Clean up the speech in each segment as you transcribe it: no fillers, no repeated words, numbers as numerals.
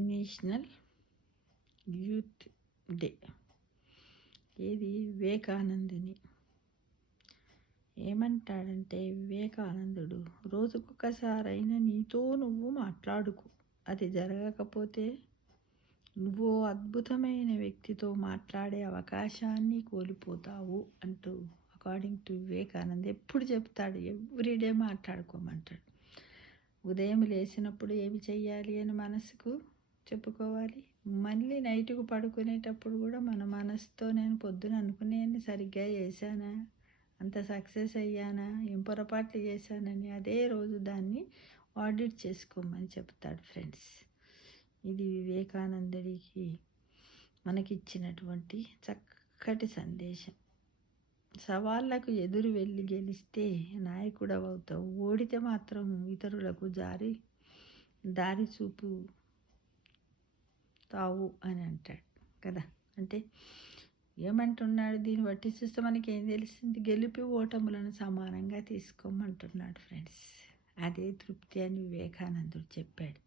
National youth day. ఏది వివేకానందుని ఏమంటాడంటే వివేకానందుడు, రోజుకొకసారైనా నీతో నువ్వు మాట్లాడుకో, అది జరగకపోతే నువ్వు అద్భుతమైన వ్యక్తితో మాట్లాడే అవకాశాన్ని కోల్పోతావు అంటూ అకార్డింగ్ టు వివేకానంద్ ఎప్పుడు చెప్తాడు. ఎవ్రీడే మాట్లాడుకోమంటాడు. ఉదయం లేచినప్పుడు ఏమి చెయ్యాలి అని మనసుకు చెప్పుకోవాలి. మళ్ళీ నైట్కు పడుకునేటప్పుడు కూడా మన మనసుతో నేను పొద్దున అనుకునేది సరిగ్గా చేశానా, అంత సక్సెస్ అయ్యానా, ఏం పొరపాట్లు చేశానని అదే రోజు దాన్ని ఆడిట్ చేసుకోమని చెప్తాడు ఫ్రెండ్స్. ఇది వివేకానందుడికి మనకిచ్చినటువంటి చక్కటి సందేశం. సవాళ్ళకు ఎదురు వెళ్ళి గెలిస్తే నాయకుడు అవుతావు, ఓడితే మాత్రం ఇతరులకు దారి చూపు తావు అని అంటాడు కదా. అంటే ఏమంటున్నాడు, దీన్ని బట్టి చూస్తే మనకి ఏం తెలుస్తుంది, గెలుపు ఓటములను సమానంగా తీసుకోమంటున్నాడు ఫ్రెండ్స్. అదే తృప్తి అని వివేకానందుడు చెప్పాడు.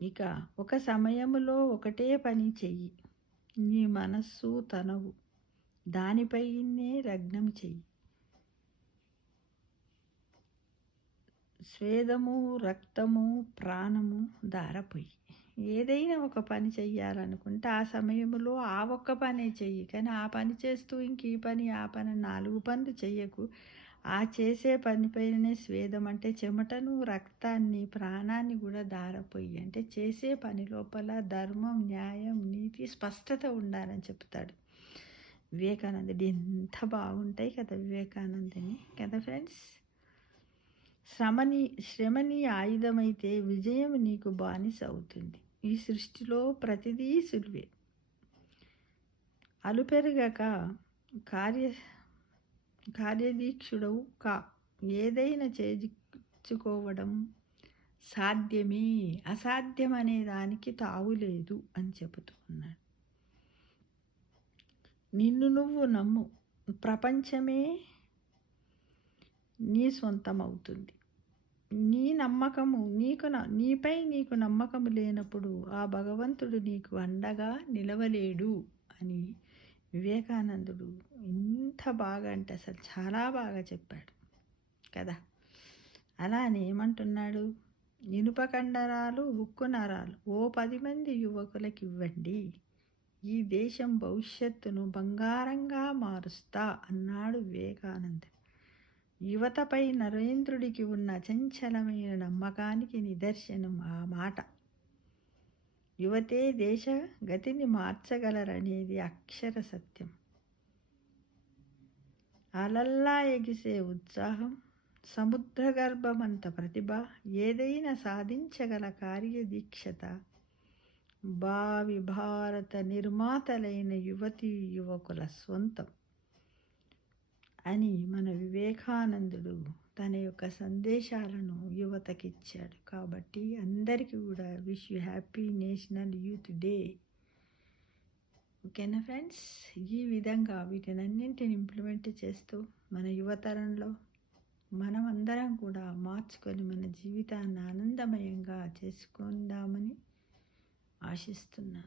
ఇక ఒక సమయంలో ఒకటే పని చెయ్యి, నీ మనస్సు తనవు దానిపైనే లగ్నం చెయ్యి, స్వేదము రక్తము ప్రాణము ధారపోయి. ఏదైనా ఒక పని చెయ్యాలనుకుంటే ఆ సమయంలో ఆ ఒక్క పనే చెయ్యి, కానీ ఆ పని చేస్తూ ఇంక ఈ పని ఆ పని 4 పనులు చెయ్యకు. ఆ చేసే పనిపైనే స్వేదం అంటే చెమటను, రక్తాన్ని, ప్రాణాన్ని కూడా ధారపోయి. అంటే చేసే పని లోపల ధర్మం, న్యాయం, నీతి, స్పష్టత ఉండాలని చెప్తాడు వివేకానందుడు. ఎంత బాగుంటాయి కదా వివేకానందుని కదా ఫ్రెండ్స్. శ్రమని ఆయుధమైతే విజయం నీకు బానిస అవుతుంది. ఈ సృష్టిలో ప్రతిదీ సులువే. అలుపెరగక కార్యదీక్షుడవు కా, ఏదైనా చేజిక్కోవడం సాధ్యమే, అసాధ్యం అనే దానికి తావులేదు అని చెబుతూ ఉన్నాడు. నిన్ను నువ్వు నమ్ము, ప్రపంచమే నీ సొంతం అవుతుంది. నీపై నీకు నమ్మకము లేనప్పుడు ఆ భగవంతుడు నీకు అండగా నిలవలేడు అని వివేకానందుడు ఎంత బాగా అంటే అసలు చాలా బాగా చెప్పాడు కదా. అలానే ఏమంటున్నాడు, ఇనుప కండరాలు, ఉక్కు నరాలు ఓ 10 మంది యువకులకు ఇవ్వండి, ఈ దేశం భవిష్యత్తును బంగారంగా మారుస్తా అన్నాడు వివేకానందుడు. యువతపై నరేంద్రుడికి ఉన్న చంచలమైన నమ్మకానికి నిదర్శనం ఆ మాట. యువతే దేశ గతిని మార్చగలరనేది అక్షర సత్యం. అలల్లా ఎగిసే ఉత్సాహం, సముద్రగర్భమంత ప్రతిభ, ఏదైనా సాధించగల కార్యదీక్షత, భావి భారత నిర్మాతలైన యువతీ యువకుల స్వంతం అని మన వివేకానందుడు తన యొక్క సందేశాలను యువతకిచ్చాడు. కాబట్టి అందరికీ కూడా wish you happy national youth day. ఓకేనా ఫ్రెండ్స్. ఈ విధంగా వీటినన్నింటిని ఇంప్లిమెంట్ చేస్తూ మన యువతరంలో మనం అందరం కూడా మార్చుకొని మన జీవితాన్ని ఆనందమయంగా చేసుకుందామని ఆశిస్తున్నాను.